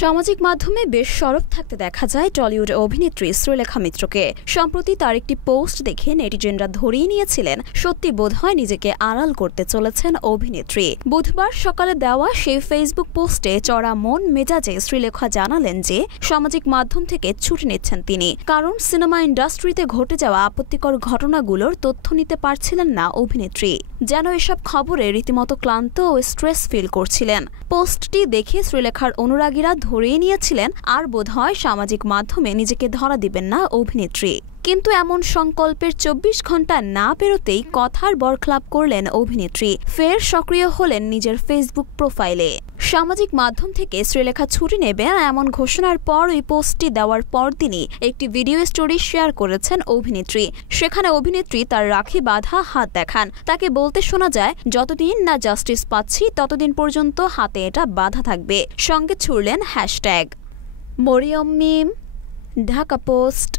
সামাজিক মাধ্যমে বেশ সরব থাকতে দেখা যায় টলিউড অভিনেত্রী শ্রীলেখা মিত্রকে। সম্প্রতি তার একটি পোস্ট দেখে নেটিজেনরা ধরেই নিয়েছিলেন সত্যি বোধহয় নিজেকে আড়াল করতে চলেছেন অভিনেত্রী। বুধবার সকালে দেওয়া সেই ফেসবুক পোস্টে চড়া মন মেজাজে শ্রীলেখা জানালেন যে সামাজিক মাধ্যম থেকে ছুটি নিচ্ছেন তিনি, কারণ সিনেমা ইন্ডাস্ট্রিতে ঘটে যাওয়া আপত্তিকর ঘটনাগুলোর তথ্য নিতে পারছিলেন না অভিনেত্রী। যেন এসব খবরে রীতিমতো ক্লান্ত ও স্ট্রেস ফিল করছিলেন। পোস্টটি দেখে শ্রীলেখার অনুরাগীরা ধরেই নিয়েছিলেন আর বোধহয় সামাজিক মাধ্যমে নিজেকে ধরা দিবেন না অভিনেত্রী। কিন্তু এমন সংকল্পের ২৪ ঘন্টা না পেরোতেই কথার বরখলাপ করলেন অভিনেত্রী। ফের সক্রিয় হলেন নিজের ফেসবুক প্রোফাইলে। সামাজিক মাধ্যম থেকে শ্রীলেখা ছুটি নেবেন এমন ঘোষণার পর ওই পোস্টটি দেওয়ার পরদিনই একটি ভিডিও স্টোরি শেয়ার করেছেন অভিনেত্রী। সেখানে অভিনেত্রী তার রাখি বাঁধা হাত দেখান। তাকে বলতে শোনা যায়, যতদিন না জাস্টিস পাচ্ছি ততদিন পর্যন্ত হাতে এটা বাঁধা থাকবে। সঙ্গে ছুড়লেন হ্যাশট্যাগ মরিয়ম মিম। ঢাকা পোস্ট।